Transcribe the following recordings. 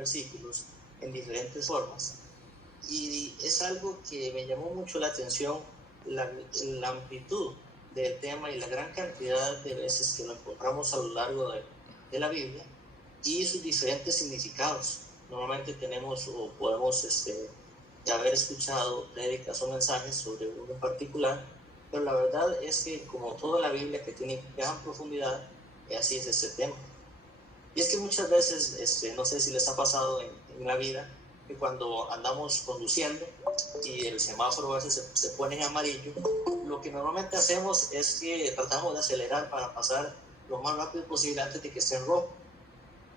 versículos en diferentes formas, y es algo que me llamó mucho la atención, la amplitud del tema y la gran cantidad de veces que lo encontramos a lo largo de la Biblia y sus diferentes significados. Normalmente tenemos o podemos haber escuchado prédicas o mensajes sobre uno en particular, pero la verdad es que como toda la Biblia que tiene gran profundidad, así es este tema. Y es que muchas veces, no sé si les ha pasado en la vida, que cuando andamos conduciendo y el semáforo a veces se pone en amarillo, lo que normalmente hacemos es que tratamos de acelerar para pasar lo más rápido posible antes de que esté en rojo.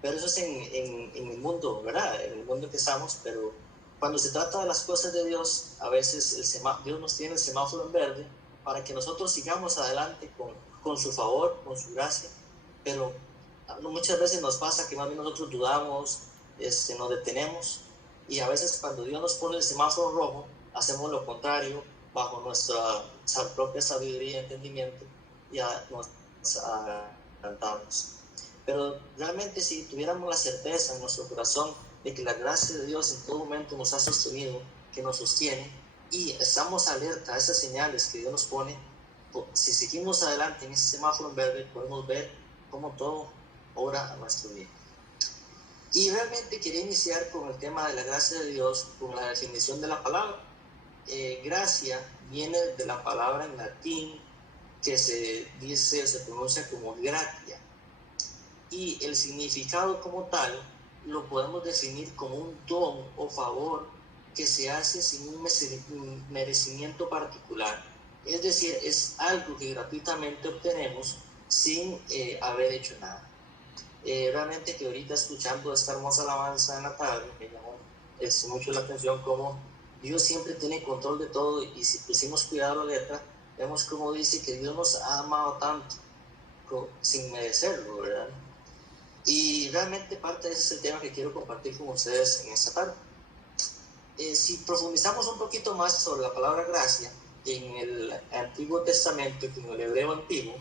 Pero eso es en el mundo, ¿verdad? En el mundo que estamos, pero cuando se trata de las cosas de Dios, a veces Dios nos tiene el semáforo en verde para que nosotros sigamos adelante con su favor, con su gracia, pero muchas veces nos pasa que más bien nosotros dudamos, nos detenemos, y a veces cuando Dios nos pone el semáforo rojo, hacemos lo contrario, bajo nuestra propia sabiduría y entendimiento, ya nos adelantamos. Pero realmente si tuviéramos la certeza en nuestro corazón de que la gracia de Dios en todo momento nos ha sostenido, que nos sostiene, y estamos alerta a esas señales que Dios nos pone, si seguimos adelante en ese semáforo en verde, podemos ver cómo todo obra a nuestro bien. Y realmente quería iniciar con el tema de la gracia de Dios, con la definición de la palabra. Gracia viene de la palabra en latín que se pronuncia como gratia. Y el significado como tal lo podemos definir como un don o favor que se hace sin un merecimiento particular. Es decir, es algo que gratuitamente obtenemos sin haber hecho nada. Realmente que ahorita escuchando esta hermosa alabanza en la tarde, me llamó mucho la atención cómo Dios siempre tiene control de todo, y si pusimos cuidado a la letra, vemos cómo dice que Dios nos ha amado tanto sin merecerlo, ¿verdad? Y realmente parte de ese es el tema que quiero compartir con ustedes en esta tarde. Si profundizamos un poquito más sobre la palabra gracia, en el Antiguo Testamento, en el hebreo antiguo,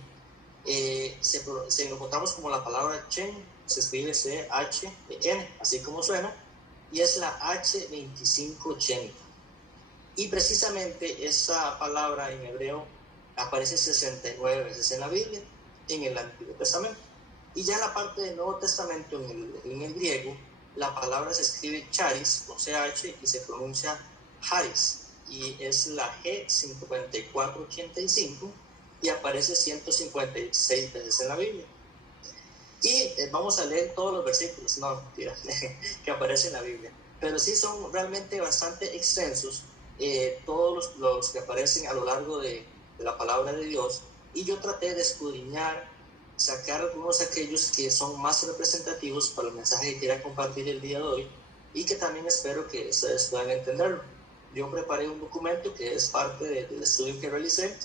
se encontramos como la palabra chen, se escribe C-H-E-N, así como suena, y es la H2580. Y precisamente esa palabra en hebreo aparece 69 veces en la Biblia, en el Antiguo Testamento. Y ya en la parte del Nuevo Testamento, en el griego, la palabra se escribe charis, con CH, y se pronuncia charis, y es la G5485, y aparece 156 veces en la Biblia. Y vamos a leer todos los versículos, no, mentira, que aparecen en la Biblia, pero sí son realmente bastante extensos, todos los que aparecen a lo largo de la palabra de Dios, y yo traté de escudriñar, sacar algunos de aquellos que son más representativos para el mensaje que quiera compartir el día de hoy, y que también espero que ustedes puedan entenderlo. Yo preparé un documento que es parte del estudio que realicé,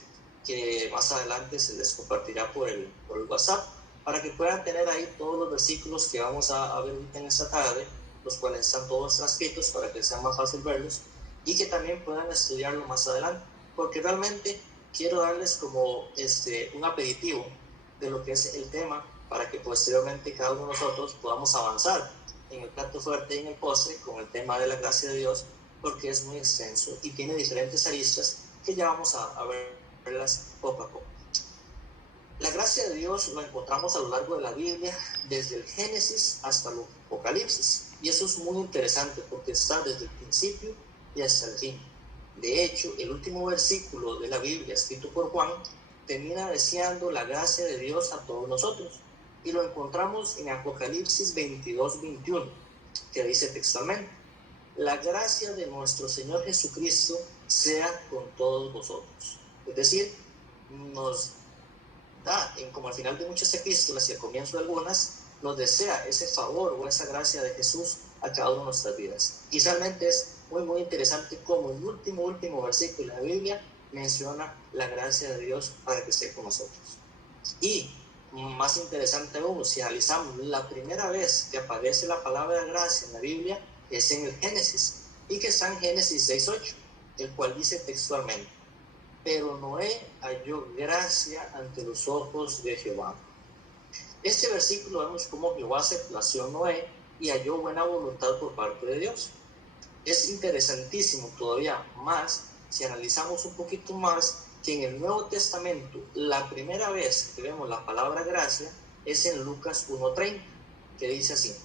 que más adelante se les compartirá por el WhatsApp, para que puedan tener ahí todos los versículos que vamos a ver ahorita en esta tarde, los cuales están todos transcritos para que sea más fácil verlos, y que también puedan estudiarlo más adelante, porque realmente quiero darles como un aperitivo de lo que es el tema, para que posteriormente cada uno de nosotros podamos avanzar en el plato fuerte y en el postre con el tema de la gracia de Dios, porque es muy extenso y tiene diferentes aristas que ya vamos a verlas poco a poco. La gracia de Dios lo encontramos a lo largo de la Biblia, desde el Génesis hasta el Apocalipsis. Y eso es muy interesante porque está desde el principio y hasta el fin. De hecho, el último versículo de la Biblia, escrito por Juan, termina deseando la gracia de Dios a todos nosotros. Y lo encontramos en Apocalipsis 22-21, que dice textualmente: la gracia de nuestro Señor Jesucristo sea con todos vosotros. Es decir, nos como al final de muchas epístolas y al comienzo de algunas, nos desea ese favor o esa gracia de Jesús a cada una de nuestras vidas. Y realmente es muy interesante cómo el último versículo de la Biblia menciona la gracia de Dios para que esté con nosotros. Y más interesante aún, si analizamos la primera vez que aparece la palabra gracia en la Biblia, es en el Génesis, y que está en Génesis 6:8, el cual dice textualmente: pero Noé halló gracia ante los ojos de Jehová. Este versículo vemos cómo Jehová se plació en Noé y halló buena voluntad por parte de Dios. Es interesantísimo todavía más, si analizamos un poquito más, que en el Nuevo Testamento la primera vez que vemos la palabra gracia es en Lucas 1:30, que dice así: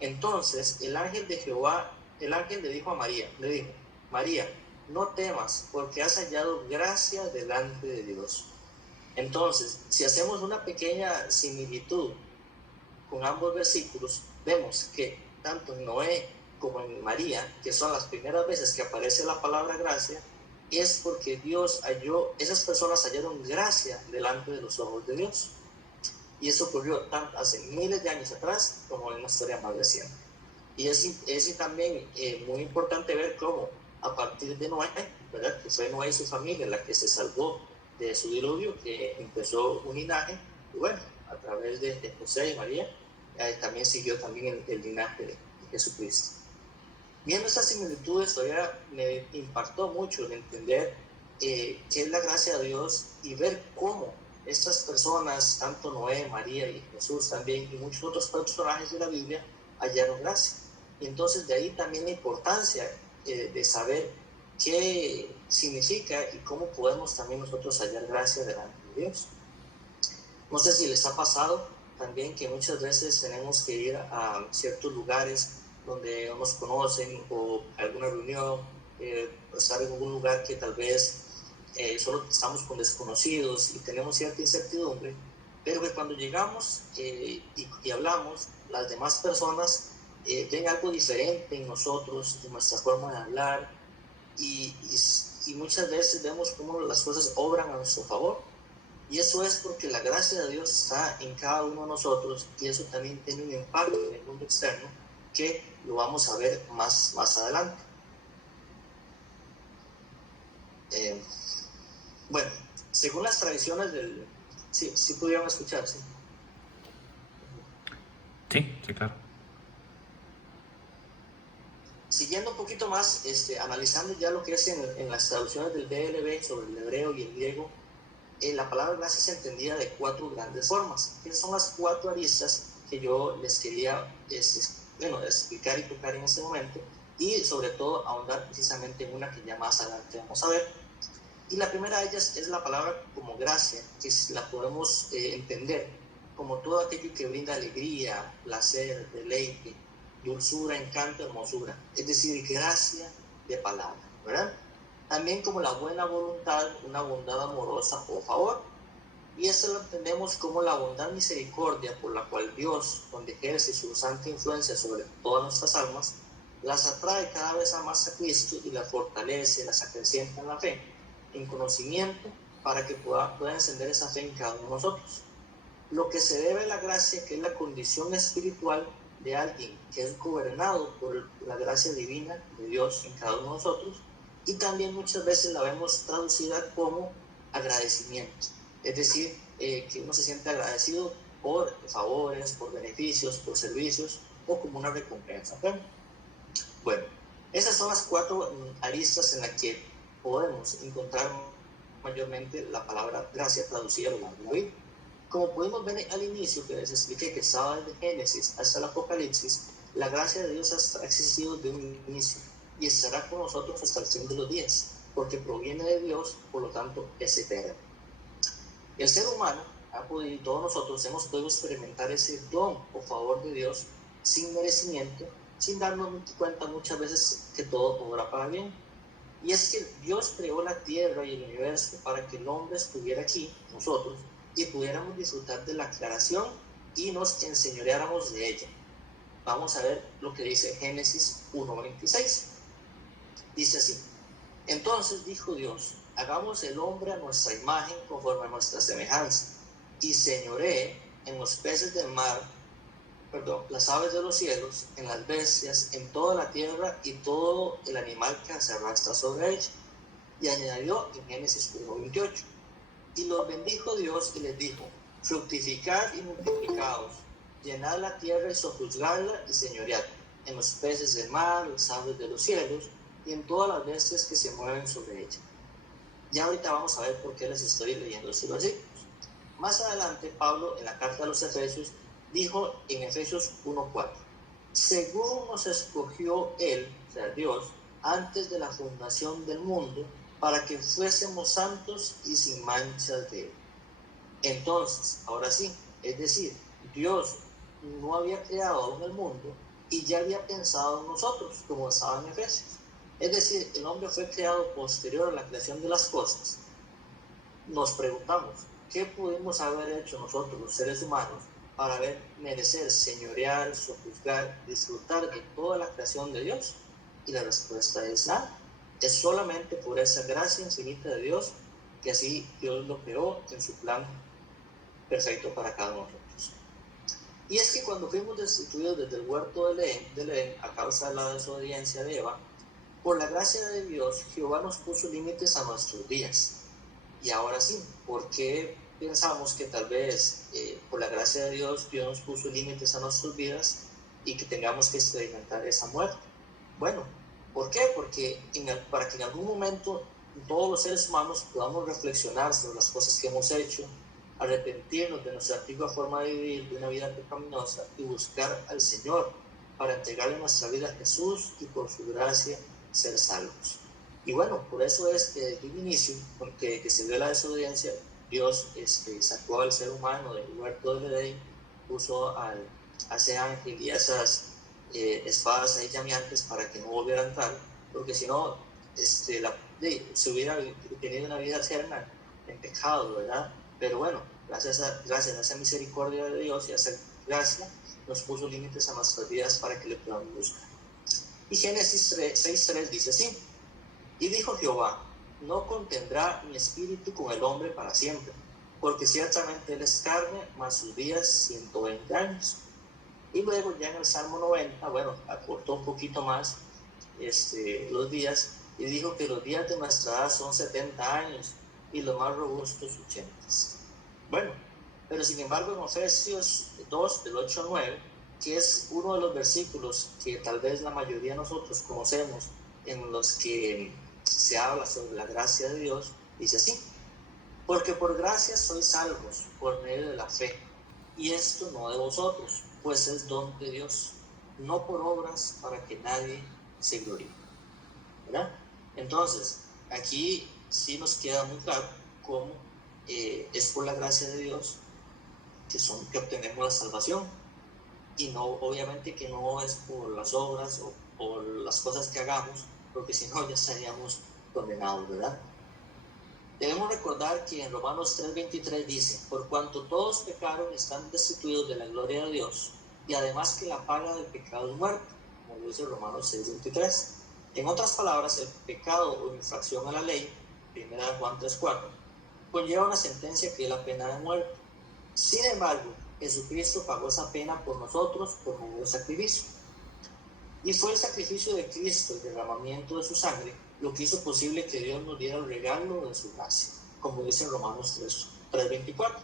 entonces el ángel de Jehová, el ángel le dijo a María, le dijo: María, no temas, porque has hallado gracia delante de Dios. Entonces, si hacemos una pequeña similitud con ambos versículos, vemos que tanto en Noé como en María, que son las primeras veces que aparece la palabra gracia, es porque Dios halló, esas personas hallaron gracia delante de los ojos de Dios. Y eso ocurrió tanto hace miles de años atrás como en una historia más reciente. Y es también muy importante ver cómo a partir de Noé, ¿verdad?, que fue Noé y su familia la que se salvó de su diluvio, que empezó un linaje, y bueno, a través de José y María, también siguió también el linaje de Jesucristo. Viendo estas similitudes, todavía me impactó mucho el entender qué es la gracia de Dios y ver cómo estas personas, tanto Noé, María y Jesús también, y muchos otros personajes de la Biblia, hallaron gracia. Y entonces de ahí también la importancia de saber qué significa y cómo podemos también nosotros hallar gracia delante de Dios. No sé si les ha pasado también que muchas veces tenemos que ir a ciertos lugares donde no nos conocen, o alguna reunión, estar en algún lugar que tal vez solo estamos con desconocidos y tenemos cierta incertidumbre, pero que cuando llegamos y hablamos, las demás personas ven algo diferente en nosotros, en nuestra forma de hablar, y muchas veces vemos cómo las cosas obran a nuestro favor. Y eso es porque la gracia de Dios está en cada uno de nosotros, y eso también tiene un impacto en el mundo externo que lo vamos a ver más adelante. Bueno, según las tradiciones del... Sí pudieron escuchar, ¿sí? Sí, claro. Siguiendo un poquito más, analizando ya lo que es en las traducciones del BLB sobre el hebreo y el griego, la palabra gracia se entendía de 4 grandes formas. Esas son las 4 aristas que yo les quería explicar y tocar en este momento, y sobre todo ahondar precisamente en una que ya más adelante vamos a ver. Y la primera de ellas es la palabra como gracia, que la podemos entender como todo aquello que brinda alegría, placer, deleite, dulzura, encanto, hermosura. Es decir, gracia de palabra, ¿verdad? También como la buena voluntad, una bondad amorosa o favor. Y esto lo entendemos como la bondad misericordia por la cual Dios, donde ejerce su santa influencia sobre todas nuestras almas, las atrae cada vez más a Cristo y las fortalece, las acrecienta en la fe, en conocimiento, para que pueda encender esa fe en cada uno de nosotros. Lo que se debe a la gracia, que es la condición espiritual de alguien que es gobernado por la gracia divina de Dios en cada uno de nosotros, y también muchas veces la vemos traducida como agradecimiento, es decir, que uno se siente agradecido por favores, por beneficios, por servicios, o como una recompensa. Bueno, esas son las 4 aristas en las que podemos encontrar mayormente la palabra gracia traducida a lo largo de la Biblia. Como pudimos ver al inicio, que les expliqué que estaba desde Génesis hasta el Apocalipsis, la gracia de Dios ha existido de un inicio y estará con nosotros hasta el fin de los días, porque proviene de Dios, por lo tanto es eterno. El ser humano y todos nosotros hemos podido experimentar ese don o favor de Dios sin merecimiento, sin darnos cuenta muchas veces que todo obra para bien. Y es que Dios creó la tierra y el universo para que el hombre estuviera aquí, nosotros, y pudiéramos disfrutar de la creación y nos enseñoreáramos de ella. Vamos a ver lo que dice Génesis 1:26. Dice así: entonces dijo Dios, hagamos el hombre a nuestra imagen, conforme a nuestra semejanza, y señoree en los peces del mar, las aves de los cielos, en las bestias, en toda la tierra y todo el animal que se arrastra sobre ella. Y añadió en Génesis 1:28, y los bendijo Dios y les dijo, fructificad y multiplicaos, llenad la tierra y sojuzgadla y señoread en los peces del mar, las aves de los cielos y en todas las bestias que se mueven sobre ella. Ya ahorita vamos a ver por qué les estoy leyendo estos versículos. Más adelante, Pablo, en la carta a los Efesios, dijo en Efesios 1:4, según nos escogió Él, o sea, Dios, antes de la fundación del mundo, para que fuésemos santos y sin manchas de Él. Entonces, ahora sí, es decir, Dios no había creado aún el mundo y ya había pensado en nosotros, como estaba en Efesios. Es decir, el hombre fue creado posterior a la creación de las cosas. Nos preguntamos, ¿qué pudimos haber hecho nosotros, los seres humanos, para merecer, señorear, sojuzgar, disfrutar de toda la creación de Dios? Y la respuesta es nada. Es solamente por esa gracia infinita de Dios que así Dios lo creó en su plan perfecto para cada uno de nosotros. Y es que cuando fuimos destituidos desde el huerto del Edén a causa de la desobediencia de Eva, por la gracia de Dios, Jehová nos puso límites a nuestros días. Y ahora sí, ¿por qué pensamos que tal vez por la gracia de Dios, Dios nos puso límites a nuestras vidas y que tengamos que experimentar esa muerte? Bueno, ¿por qué? Porque para que en algún momento todos los seres humanos podamos reflexionar sobre las cosas que hemos hecho, arrepentirnos de nuestra antigua forma de vivir, de una vida pecaminosa, y buscar al Señor para entregarle nuestra vida a Jesús y por su gracia ser salvos. Y bueno, por eso es que desde el inicio, porque se dio la desobediencia, Dios sacó al ser humano del huerto del Edén, puso a ese ángel y a esas espadas ahí llameantes para que no volviera a entrar, porque si no, se hubiera tenido una vida eterna en pecado, ¿verdad? Pero bueno, gracias a esa misericordia de Dios y a esa gracia, nos puso límites a nuestras vidas para que le podamos buscar. Y Génesis 6:3 dice así: y dijo Jehová, no contendrá mi espíritu con el hombre para siempre, porque ciertamente él es carne, mas sus días 120 años. Y luego ya en el Salmo 90, bueno, acortó un poquito más los días, y dijo que los días de nuestra edad son 70 años, y los más robustos 80. Bueno, pero sin embargo en Efesios 2, del 8 al 9, que es uno de los versículos que tal vez la mayoría de nosotros conocemos, en los que se habla sobre la gracia de Dios, dice así: porque por gracia sois salvos por medio de la fe, y esto no de vosotros, pues es don de Dios, no por obras para que nadie se gloríe. ¿Verdad? Entonces, aquí sí nos queda muy claro cómo es por la gracia de Dios que obtenemos la salvación, y no, obviamente que no es por las obras o por las cosas que hagamos, porque si no ya estaríamos condenados, ¿verdad? Debemos recordar que en Romanos 3:23 dice: por cuanto todos pecaron, están destituidos de la gloria de Dios, y además que la paga del pecado es muerte, como dice Romanos 6:23. En otras palabras, el pecado o infracción a la ley, 1 Juan 3:4, conlleva una sentencia que es la pena de muerte. Sin embargo, Jesucristo pagó esa pena por nosotros por medio del sacrificio. Y fue el sacrificio de Cristo, el derramamiento de su sangre, lo que hizo posible que Dios nos diera el regalo de su gracia, como dice en Romanos 3:24.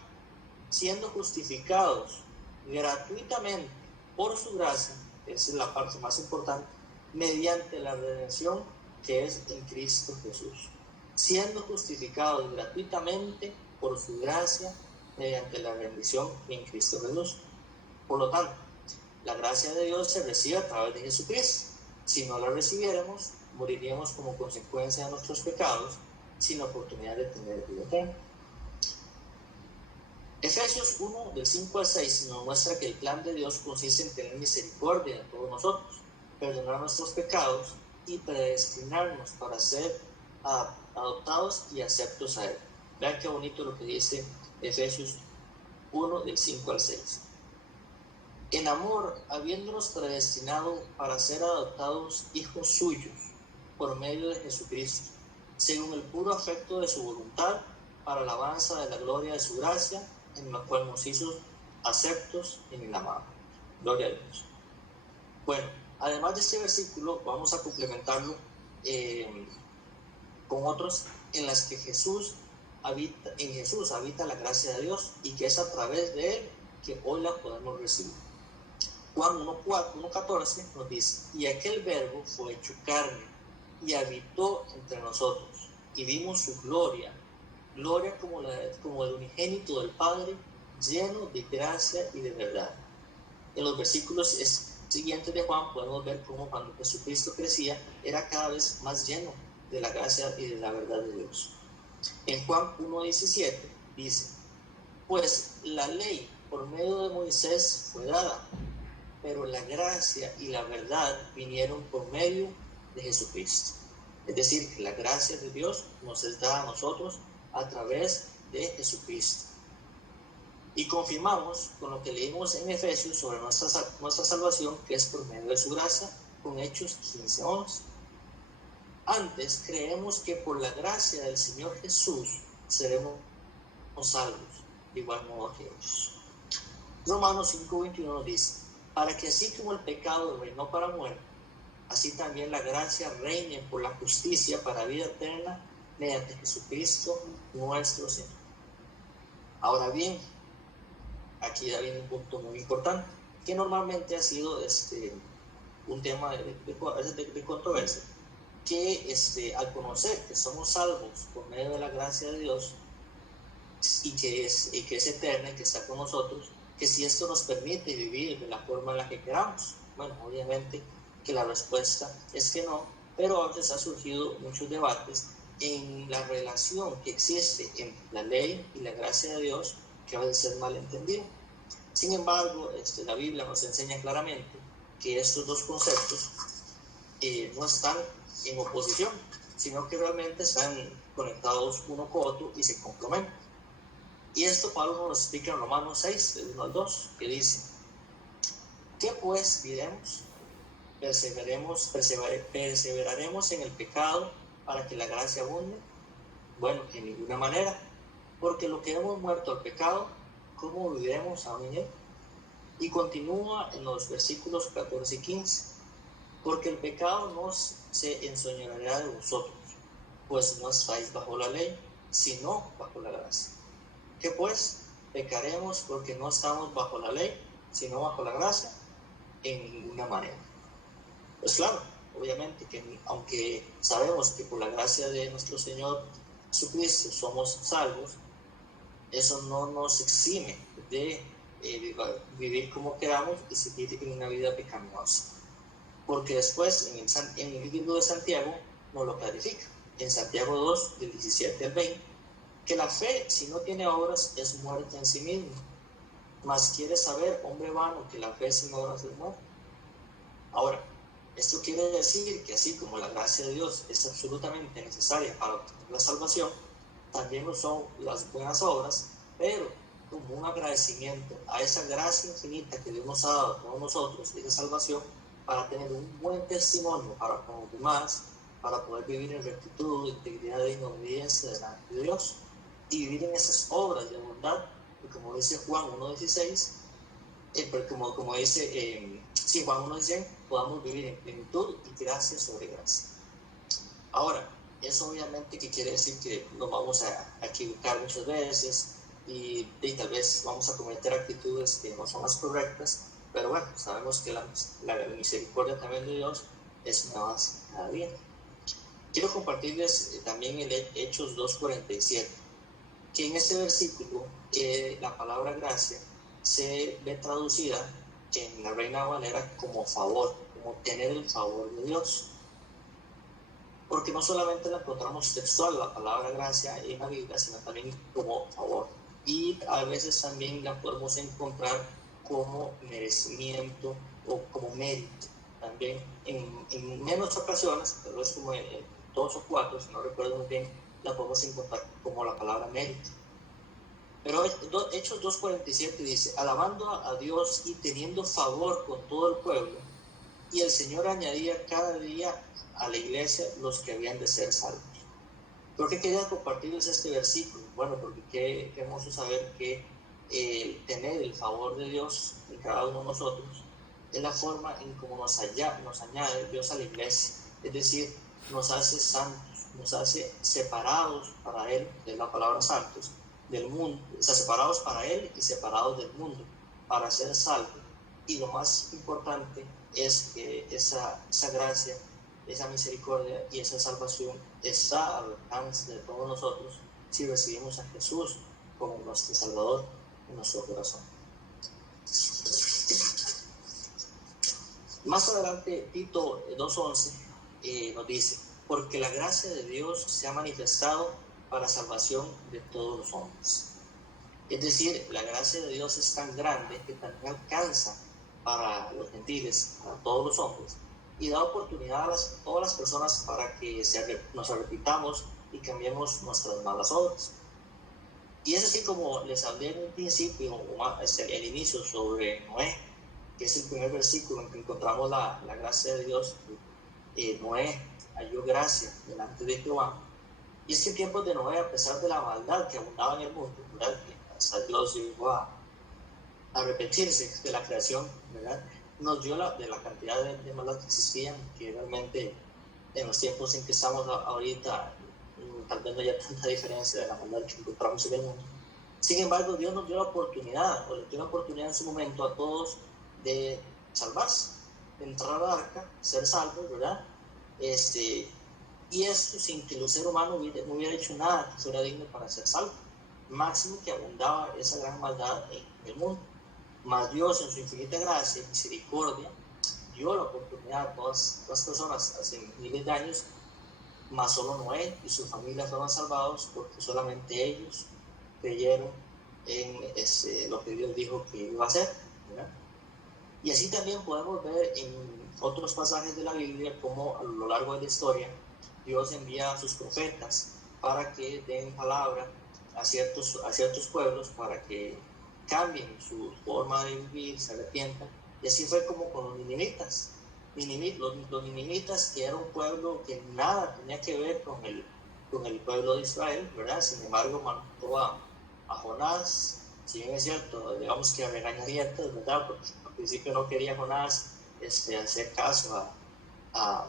Siendo justificados gratuitamente por su gracia, esa es la parte más importante, mediante la redención que es en Cristo Jesús. Siendo justificados gratuitamente por su gracia, mediante la bendición en Cristo Jesús. Por lo tanto, la gracia de Dios se recibe a través de Jesucristo. Si no la recibiéramos, moriríamos como consecuencia de nuestros pecados, sin la oportunidad de tener vida eterna. Efesios 1, del 5 al 6, nos muestra que el plan de Dios consiste en tener misericordia de todos nosotros, perdonar nuestros pecados y predestinarnos para ser adoptados y aceptos a Él. Vean qué bonito lo que dice Efesios 1, del 5 al 6. En amor, habiéndonos predestinado para ser adoptados hijos suyos por medio de Jesucristo, según el puro afecto de su voluntad, para alabanza de la gloria de su gracia, en la cual nos hizo aceptos en el amado. Gloria a Dios. Bueno, además de este versículo, vamos a complementarlo con otros en las que en Jesús habita la gracia de Dios, y que es a través de Él que hoy la podemos recibir. Juan 1:14 nos dice: y aquel verbo fue hecho carne y habitó entre nosotros, y vimos su gloria como el unigénito del Padre, lleno de gracia y de verdad. En los versículos siguientes de Juan podemos ver cómo cuando Jesucristo crecía era cada vez más lleno de la gracia y de la verdad de Dios. En Juan 1:17 dice: pues la ley por medio de Moisés fue dada, pero la gracia y la verdad vinieron por medio de Jesucristo. Es decir, que la gracia de Dios nos es dada a nosotros a través de Jesucristo. Y confirmamos con lo que leímos en Efesios sobre nuestra salvación, que es por medio de su gracia, con Hechos 15:11. Antes creemos que por la gracia del Señor Jesús seremos salvos, de igual modo que ellos. Romanos 5:21 dice: para que así como el pecado reinó para muerte, así también la gracia reine por la justicia para vida eterna mediante Jesucristo nuestro Señor. Ahora bien, aquí ya viene un punto muy importante, que normalmente ha sido un tema de controversia, que al conocer que somos salvos por medio de la gracia de Dios y que es eterna y que está con nosotros, que si esto nos permite vivir de la forma en la que queramos. Bueno, obviamente que la respuesta es que no, pero a veces ha surgido muchos debates en la relación que existe entre la ley y la gracia de Dios, que a veces es malentendido. Sin embargo, la Biblia nos enseña claramente que estos dos conceptos no están en oposición, sino que realmente están conectados uno con otro y se complementan. Y esto Pablo nos explica en Romanos 6, del 1 al 2, que dice: ¿qué pues diremos? ¿Perseveraremos en el pecado para que la gracia abunde? Bueno, en ninguna manera, porque lo que hemos muerto al pecado, ¿cómo viviremos aún en él? Y continúa en los versículos 14 y 15: porque el pecado no se enseñoreará de vosotros, pues no estáis bajo la ley, sino bajo la gracia. ¿Qué pues? ¿Pecaremos porque no estamos bajo la ley, sino bajo la gracia? En ninguna manera. Pues claro, obviamente que aunque sabemos que por la gracia de nuestro Señor Jesucristo somos salvos, eso no nos exime de vivir como queramos y seguir en una vida pecaminosa. Porque después en el libro de Santiago nos lo clarifica. En Santiago 2, del 17 al 20, que la fe, si no tiene obras, es muerta en sí misma. Mas quiere saber, hombre vano, que la fe sin obras es muerta. Ahora, esto quiere decir que así como la gracia de Dios es absolutamente necesaria para obtener la salvación, también lo son las buenas obras, pero como un agradecimiento a esa gracia infinita que Dios nos ha dado a todos nosotros, esa salvación, para tener un buen testimonio para con los demás, para poder vivir en rectitud, integridad y obediencia delante de Dios, y vivir en esas obras de bondad, y como dice Juan 1:16, como dice Juan 1:16, podamos vivir en plenitud y gracia sobre gracia. Ahora, eso obviamente que quiere decir que nos vamos a equivocar muchas veces y tal vez vamos a cometer actitudes que no son las correctas, pero bueno, sabemos que la misericordia también de Dios es más cada día. Quiero compartirles también el Hechos 2:47, que en este versículo la palabra gracia se ve traducida en la Reina Valera como favor, como tener el favor de Dios. Porque no solamente la encontramos textual, la palabra gracia en la Biblia, sino también como favor. Y a veces también la podemos encontrar como merecimiento o como mérito. También en menos ocasiones, pero es como en 2 o 4, si no recuerdo muy bien, la podemos encontrar como la palabra mérito. Pero Hechos 2:47 dice: alabando a Dios y teniendo favor con todo el pueblo, y el Señor añadía cada día a la iglesia los que habían de ser salvos. ¿Por qué quería compartirles este versículo? Bueno, porque qué hermoso saber que tener el favor de Dios en cada uno de nosotros es la forma en cómo nos añade Dios a la iglesia. Es decir, nos hace santos, nos hace separados para Él, que es la palabra santos, del mundo, o sea, separados para Él y separados del mundo, para ser salvos. Y lo más importante es que esa gracia, esa misericordia y esa salvación está al alcance de todos nosotros si recibimos a Jesús como nuestro Salvador en nuestro corazón. Más adelante, Tito 2:11 nos dice, porque la gracia de Dios se ha manifestado para salvación de todos los hombres. Es decir, la gracia de Dios es tan grande que también alcanza para los gentiles, para todos los hombres, y da oportunidad a todas las personas para que nos arrepintamos y cambiemos nuestras malas obras. Y es así como les hablé en un principio, o el inicio, sobre Noé, que es el primer versículo en que encontramos la gracia de Dios. Noé halló gracia delante de Jehová. Y es que en tiempos de Noé, a pesar de la maldad que abundaba en el mundo, ¿verdad?, que hasta Dios llegó a arrepentirse de la creación, ¿verdad?, nos dio de la cantidad de maldad que existían, que realmente en los tiempos en que estamos ahorita, tal vez no haya tanta diferencia de la maldad que encontramos en el mundo. Sin embargo, Dios nos dio la oportunidad, o le dio la oportunidad en su momento a todos de salvarse, de entrar al arca, ser salvos, ¿verdad? Y esto sin que el ser humano no hubiera hecho nada que fuera digno para ser salvo. Máximo que abundaba esa gran maldad en el mundo. Mas Dios, en su infinita gracia y misericordia, dio la oportunidad a todas las personas hace miles de años, mas solo Noé y su familia fueron salvados porque solamente ellos creyeron en lo que Dios dijo que iba a hacer, ¿verdad? Y así también podemos ver en otros pasajes de la Biblia cómo a lo largo de la historia Dios envía a sus profetas para que den palabra a ciertos pueblos para que cambien su forma de vivir, se arrepientan. Y así fue como con los ninivitas. Los ninivitas, que era un pueblo que nada tenía que ver con el pueblo de Israel, ¿verdad? Sin embargo, mandó a Jonás, si bien es cierto, digamos que a regañadientas, ¿verdad? Porque al principio no quería Jonás hacer caso a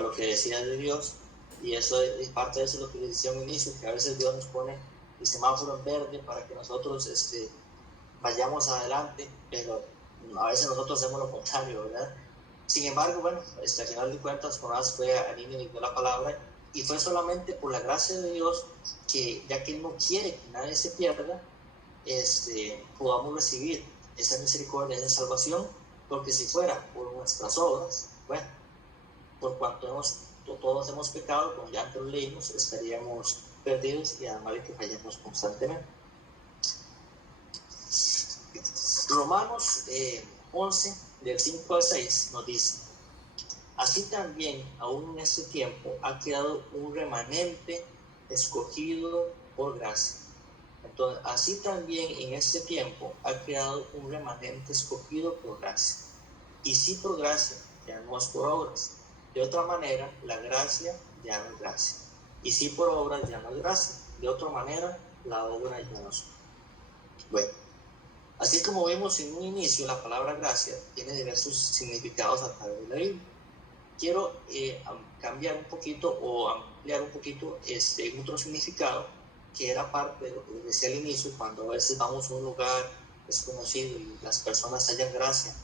lo que decía de Dios. Y eso es parte de eso, lo que les decía al inicio, que a veces Dios nos pone el semáforo en verde para que nosotros vayamos adelante, pero a veces nosotros hacemos lo contrario, ¿verdad? Sin embargo, bueno, al final de cuentas, Jonás fue a Nínive y dio la palabra, y fue solamente por la gracia de Dios que, ya que Él no quiere que nadie se pierda, podamos recibir esa misericordia, esa salvación, porque si fuera por nuestras obras, bueno, por cuanto todos hemos pecado, como ya antes lo leímos, estaríamos perdidos y además de que fallamos constantemente. Romanos 11, del 5 al 6, nos dice, así también, aún en este tiempo, ha quedado un remanente escogido por gracia. Entonces, así también en este tiempo ha quedado un remanente escogido por gracia. Y si por gracia, ya no es por obras. De otra manera, la gracia ya no es gracia. Y si por obras, ya no es gracia. De otra manera, la obra ya no es. Bueno, así como vimos en un inicio, la palabra gracia tiene diversos significados a través de la Biblia. Quiero cambiar un poquito o ampliar un poquito otro significado que era parte de lo que les decía al inicio, cuando a veces vamos a un lugar desconocido y las personas hallan gracia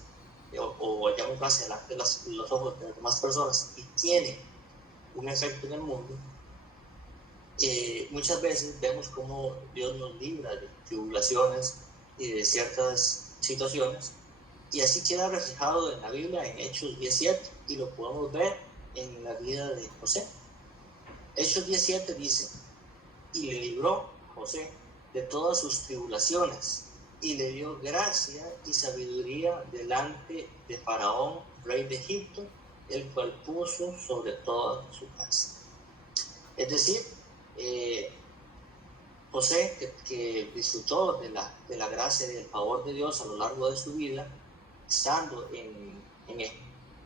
o hallamos gracia delante de los ojos de las demás personas y tiene un efecto en el mundo. Muchas veces vemos cómo Dios nos libra de tribulaciones y de ciertas situaciones, y así queda reflejado en la Biblia en Hechos 17, y lo podemos ver en la vida de José. Hechos 17 dice, y le libró José de todas sus tribulaciones, y le dio gracia y sabiduría delante de Faraón, rey de Egipto, el cual puso sobre toda su casa. Es decir, José, que disfrutó de la gracia y del favor de Dios a lo largo de su vida, estando en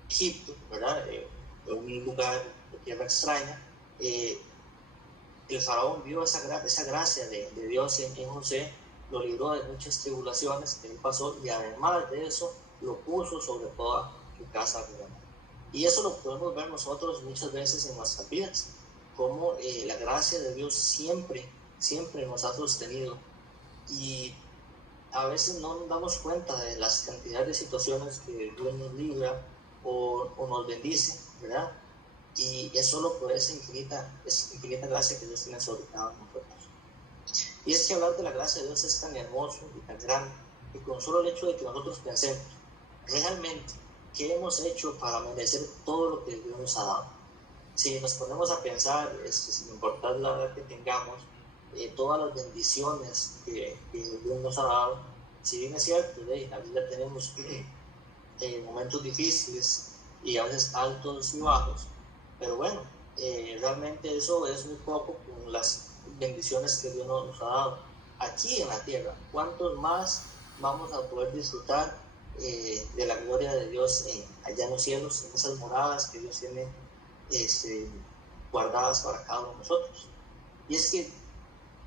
Egipto, ¿verdad? En un lugar de tierra extraña, el faraón vio esa gracia de Dios en José, lo libró de muchas tribulaciones que él pasó, y además de eso lo puso sobre toda su casa. Y eso lo podemos ver nosotros muchas veces en nuestras vidas, como la gracia de Dios siempre nos ha sostenido, y a veces no nos damos cuenta de las cantidades de situaciones que Dios nos libra o nos bendice, ¿verdad? Y es solo por esa infinita gracia que Dios tiene sobre cada uno de nosotros. Y es que hablar de la gracia de Dios es tan hermoso y tan grande, que con solo el hecho de que nosotros pensemos, realmente ¿qué hemos hecho para merecer todo lo que Dios nos ha dado? Si nos ponemos a pensar, sin importar la edad que tengamos, todas las bendiciones que Dios nos ha dado, si bien es cierto, en la vida tenemos momentos difíciles y a veces altos y bajos, pero bueno, realmente eso es muy poco con las bendiciones que Dios nos ha dado aquí en la tierra. ¿Cuántos más vamos a poder disfrutar de la gloria de Dios allá en los cielos, en esas moradas que Dios tiene guardadas para cada uno de nosotros? Y es que,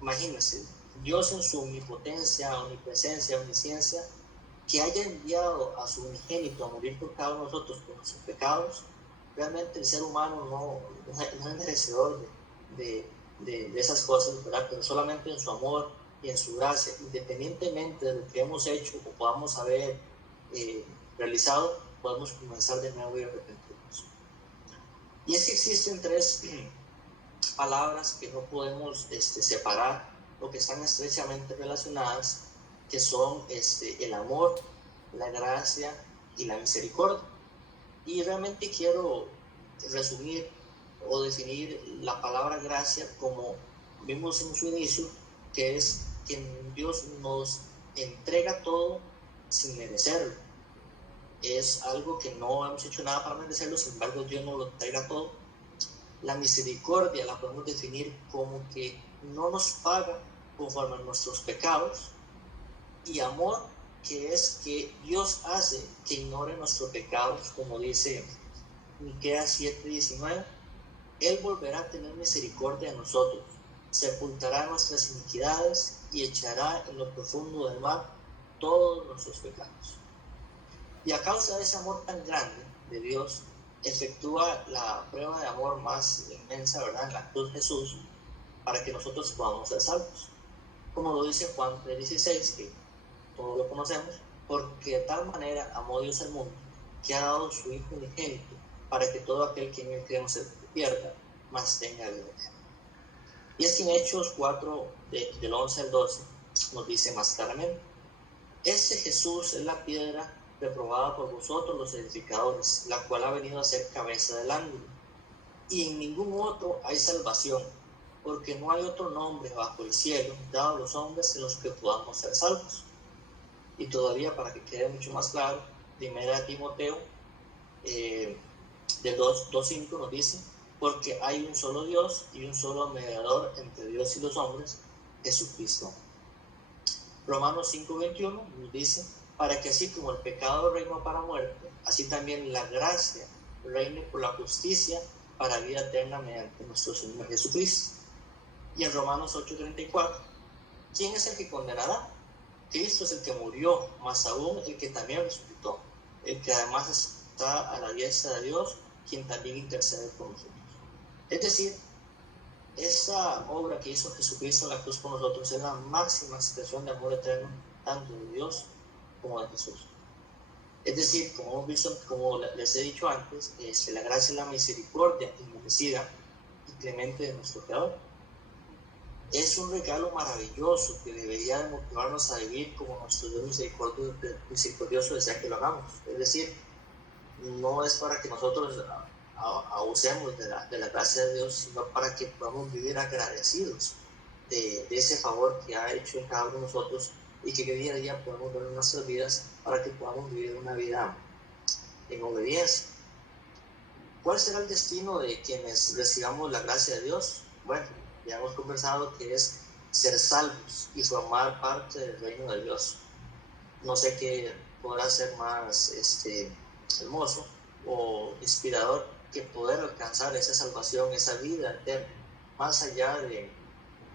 imagínense, Dios en su omnipotencia, omnipresencia, omnisciencia, que haya enviado a su unigénito a morir por cada uno de nosotros por nuestros pecados, realmente el ser humano no es merecedor de esas cosas, ¿verdad? Pero solamente en su amor y en su gracia, independientemente de lo que hemos hecho o podamos haber realizado, podemos comenzar de nuevo y arrepentirnos. Y es que existen tres palabras que no podemos separar o que están estrechamente relacionadas, que son el amor, la gracia y la misericordia. Y realmente quiero resumir o definir la palabra gracia como vimos en su inicio, que es que Dios nos entrega todo sin merecerlo. Es algo que no hemos hecho nada para merecerlo, sin embargo Dios nos lo entrega todo. La misericordia la podemos definir como que no nos paga conforme a nuestros pecados, y amor, que es que Dios hace que ignore nuestros pecados, como dice Miqueas 7:19, Él volverá a tener misericordia de nosotros, sepultará nuestras iniquidades y echará en lo profundo del mar todos nuestros pecados. Y a causa de ese amor tan grande de Dios, efectúa la prueba de amor más inmensa, ¿verdad?, en la cruz de Jesús, para que nosotros podamos ser salvos. Como lo dice Juan 3:16, que todos lo conocemos, porque de tal manera amó Dios al mundo, que ha dado su Hijo unigénito, para que todo aquel que en él cree no se pierda, mas tenga vida eterna. Y es que en Hechos 4, del 11 al 12, nos dice más claramente: este Jesús es la piedra reprobada por vosotros los edificadores, la cual ha venido a ser cabeza del ángulo. Y en ningún otro hay salvación, porque no hay otro nombre bajo el cielo dado a los hombres en los que podamos ser salvos. Y todavía, para que quede mucho más claro, 1 Timoteo de 2:5 nos dice: porque hay un solo Dios y un solo mediador entre Dios y los hombres, Jesucristo. Romanos 5:21 nos dice: para que así como el pecado reinó para muerte, así también la gracia reine por la justicia para vida eterna mediante nuestro Señor Jesucristo. Y en Romanos 8:34, ¿quién es el que condenará? Cristo es el que murió, más aún el que también resucitó, el que además está a la diestra de Dios, quien también intercede por nosotros. Es decir, esa obra que hizo Jesucristo en la cruz por nosotros es la máxima expresión de amor eterno, tanto de Dios como de Jesús. Es decir, como hemos visto, como les he dicho antes, la gracia y la misericordia inmerecida y clemente de nuestro Creador es un regalo maravilloso que debería de motivarnos a vivir como nuestro Dios misericordioso desea que lo hagamos. Es decir, no es para que nosotros abusemos de la gracia de Dios, sino para que podamos vivir agradecidos de ese favor que ha hecho en cada uno de nosotros, y que día a día podamos ver en nuestras vidas para que podamos vivir una vida en obediencia. ¿Cuál será el destino de quienes recibamos la gracia de Dios? Bueno, ya hemos conversado que es ser salvos y formar parte del reino de Dios. No sé qué podrá ser más hermoso o inspirador que poder alcanzar esa salvación, esa vida eterna, más allá de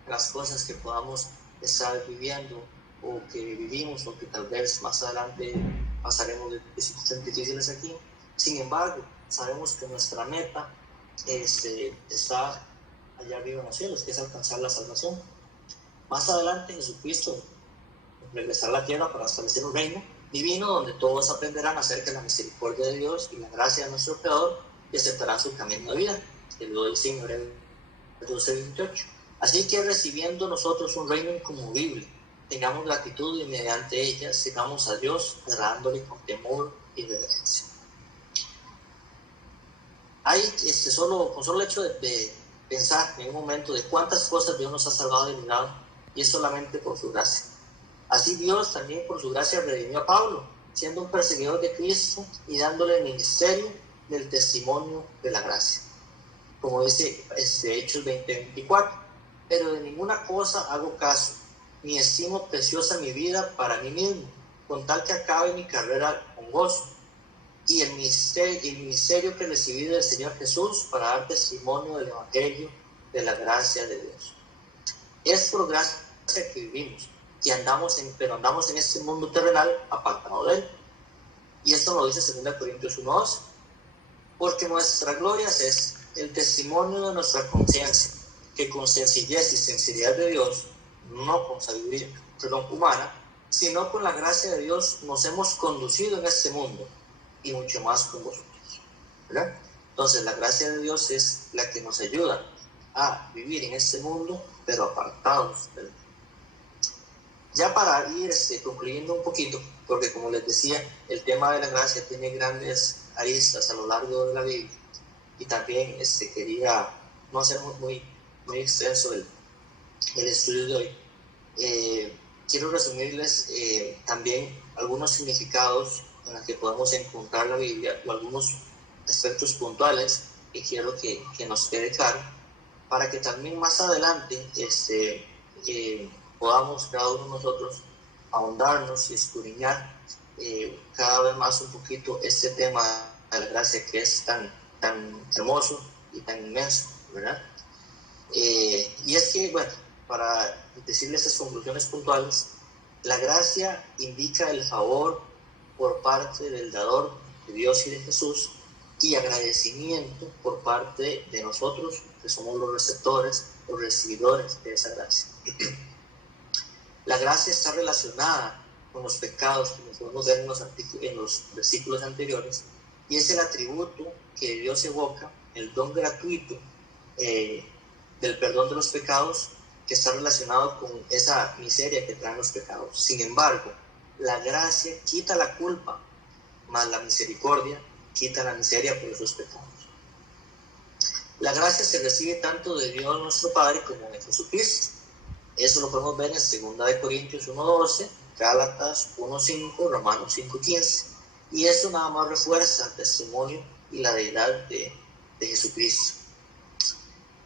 las cosas que podamos estar viviendo o que vivimos, o que tal vez más adelante pasaremos de circunstancias difíciles aquí. Sin embargo, sabemos que nuestra meta está allá arriba en los cielos, que es alcanzar la salvación. Más adelante Jesucristo regresará a la tierra para establecer un reino divino donde todos aprenderán acerca de la misericordia de Dios y la gracia de nuestro Creador, y aceptarán su camino de vida, que lo dice en Hebreos 12:28. Así que recibiendo nosotros un reino inconmovible, tengamos gratitud y mediante ella sigamos a Dios, agradándole con temor y reverencia. Hay con solo el hecho de pensar en un momento de cuántas cosas Dios nos ha salvado y librado, y es solamente por su gracia. Así Dios también por su gracia redimió a Pablo, siendo un perseguidor de Cristo y dándole el ministerio del testimonio de la gracia. Como dice Hechos 20:24, pero de ninguna cosa hago caso, ni estimo preciosa mi vida para mí mismo, con tal que acabe mi carrera con gozo, y el ministerio que recibí del Señor Jesús para dar testimonio del Evangelio de la gracia de Dios. Es por gracia que vivimos, pero andamos en este mundo terrenal apartado de Él. Y esto lo dice 2 Corintios 1:11, porque nuestra gloria es el testimonio de nuestra conciencia, que con sencillez y sinceridad de Dios, no con sabiduría humana, sino con la gracia de Dios, nos hemos conducido en este mundo, y mucho más con vosotros, ¿verdad? Entonces la gracia de Dios es la que nos ayuda a vivir en este mundo, pero apartados del mundo. Ya para ir concluyendo un poquito, porque como les decía, el tema de la gracia tiene grandes aristas a lo largo de la Biblia, y también quería no hacer muy extenso el estudio de hoy. Quiero resumirles también algunos significados en los que podemos encontrar la Biblia, o algunos aspectos puntuales que quiero que nos quede claro, para que también más adelante podamos cada uno de nosotros ahondarnos y escudriñar cada vez más un poquito este tema de la gracia, que es tan hermoso y tan inmenso, ¿verdad? Y es que, bueno, para decirles esas conclusiones puntuales, la gracia indica el favor por parte del dador, de Dios y de Jesús, y agradecimiento por parte de nosotros, que somos los receptores, los recibidores de esa gracia. La gracia está relacionada con los pecados, como podemos ver en los versículos anteriores, y es el atributo que Dios evoca, el don gratuito del perdón de los pecados, que está relacionado con esa miseria que traen los pecados. Sin embargo, la gracia quita la culpa, más la misericordia quita la miseria por esos pecados. La gracia se recibe tanto de Dios nuestro Padre como de Jesucristo. Eso lo podemos ver en 2 Corintios 1:12, Gálatas 1:5, Romanos 5:15. Y eso nada más refuerza el testimonio y la deidad de Jesucristo.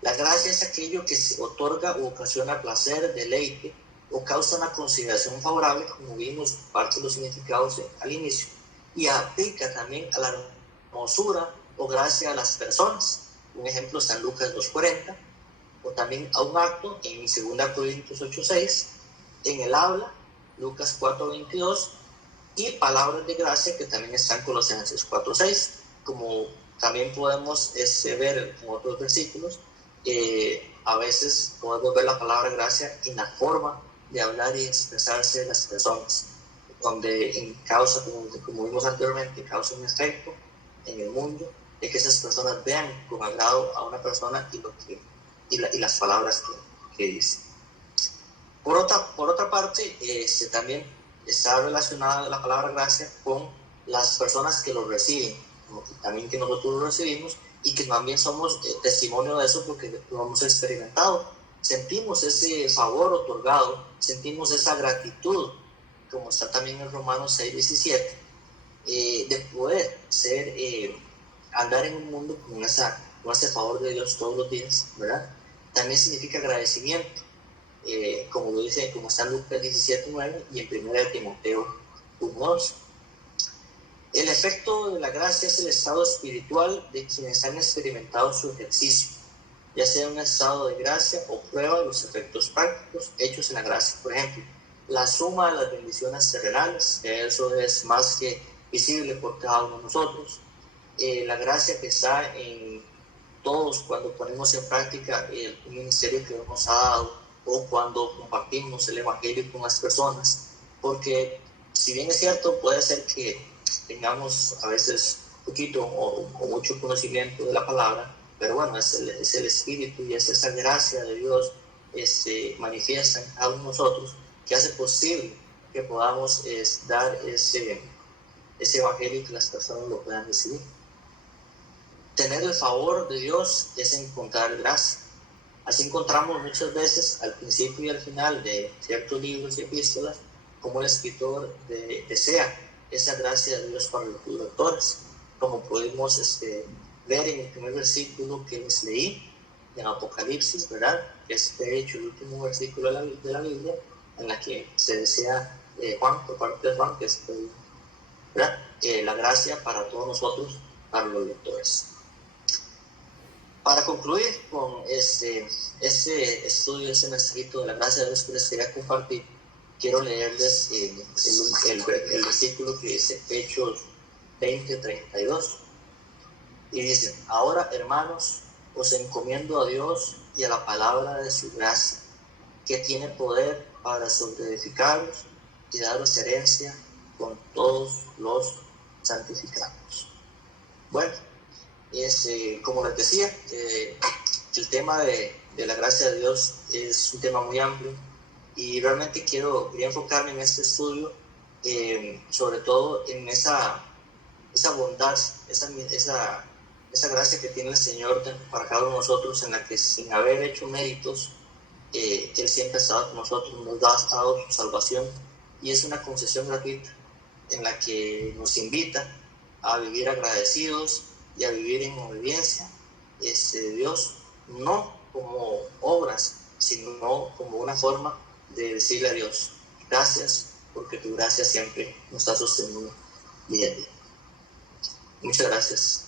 La gracia es aquello que se otorga o ocasiona placer, deleite, o causa una consideración favorable, como vimos parte de los significados al inicio, y aplica también a la hermosura o gracia a las personas. Un ejemplo está en Lucas 2:40, o también a un acto en 2 Corintios 8:6, en el habla, Lucas 4:22, y palabras de gracia que también están en Colosenses 4:6, como también podemos ver en otros versículos. A veces podemos ver la palabra gracia en la forma de hablar y expresarse de las personas, donde en causa, como vimos anteriormente, causa un efecto en el mundo de que esas personas vean con agrado a una persona y las palabras que dice. Por otra parte, también está relacionada la palabra gracia con las personas que lo reciben, también que nosotros lo recibimos, y que también somos testimonio de eso porque lo hemos experimentado. Sentimos ese favor otorgado, sentimos esa gratitud, como está también en Romanos 6:17, de poder andar en un mundo con ese favor de Dios todos los días, ¿verdad? También significa agradecimiento, como está en Lucas 17:9 y en 1 Timoteo 1:11. El efecto de la gracia es el estado espiritual de quienes han experimentado su ejercicio, ya sea un estado de gracia o prueba de los efectos prácticos hechos en la gracia. Por ejemplo, la suma de las bendiciones terrenales, que eso es más que visible por cada uno de nosotros. La gracia que está en todos cuando ponemos en práctica el ministerio que nos ha dado, o cuando compartimos el evangelio con las personas, porque si bien es cierto, puede ser que tengamos a veces poquito o mucho conocimiento de la palabra, pero bueno, es el Espíritu y es esa gracia de Dios manifiesta en cada uno de nosotros, que hace posible que podamos dar ese evangelio y que las personas lo puedan recibir. tener el favor de Dios es encontrar gracia. Así encontramos muchas veces al principio y al final de ciertos libros y epístolas como el escritor desea esa gracia de Dios para los lectores, como pudimos ver en el primer versículo que les leí en Apocalipsis, ¿verdad? Que es de hecho el último versículo de la Biblia, en la que se desea Juan, por parte de Juan, que es ¿verdad? La gracia para todos nosotros, para los lectores. Para concluir con este estudio, este mensajito de la gracia de Dios que les quería compartir, quiero leerles el versículo que dice Hechos 20:32. Y dice: ahora, hermanos, os encomiendo a Dios y a la palabra de su gracia, que tiene poder para sobreedificaros y daros herencia con todos los santificados. Bueno, como les decía, el tema de la gracia de Dios es un tema muy amplio y realmente quería enfocarme en este estudio, sobre todo en esa bondad, esa gracia que tiene el Señor para cada uno de nosotros, en la que sin haber hecho méritos, Él siempre ha estado con nosotros, nos ha dado su salvación, y es una concesión gratuita en la que nos invita a vivir agradecidos y a vivir en obediencia de Dios, no como obras, sino como una forma de decirle a Dios: gracias, porque tu gracia siempre nos está sosteniendo día a día. Muchas gracias.